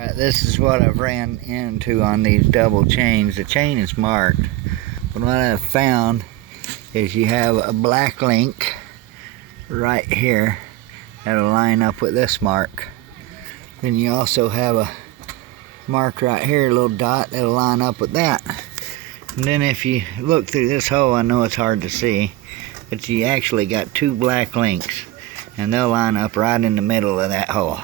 Right, this is what I've ran into on these double chains. The chain is marked, but what I've found is you have a black link right here that'll line up with this mark. Then you also have a mark right here, a little dot that'll line up with that. And then if you look through this hole, I know it's hard to see, but you actually got two black links, and they'll line up right in the middle of that hole.